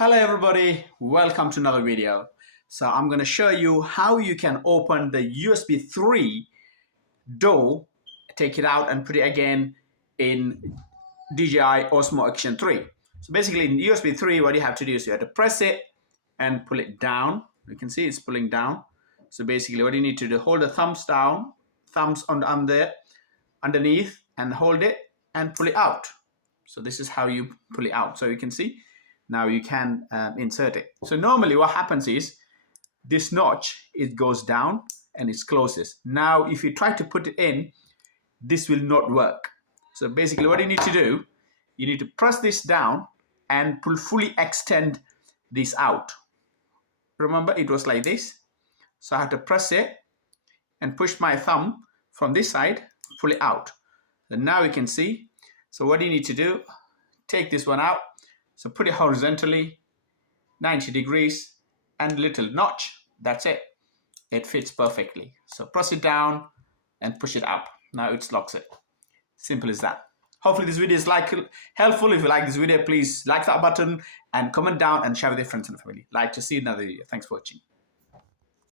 Hello everybody, welcome to another video. So I'm going to show you how you can open the USB 3 door, take it out and put it again in DJI Osmo Action 3. So basically in USB 3 what you have to do is you have to press it and pull it down. You can see it's pulling down. So basically what you need to do, hold the thumbs down, thumbs on there underneath and hold it and pull it out. So this is how you pull it out. So you can see now you can insert it. So normally what happens is this notch, it goes down and it closes. Now if you try to put it in, this will not work. So basically what you need to do, you need to press this down and fully extend this out. Remember it was like this. So I have to press it and push my thumb from this side, pull it out. And now you can see. So what do you need to do? Take this one out. So put it horizontally, 90 degrees, and a little notch. That's it. It fits perfectly. So press it down and push it up. Now it locks it. Simple as that. Hopefully this video is helpful. If you like this video, please like that button and comment down and share with your friends and family. Like to see another video. Thanks for watching.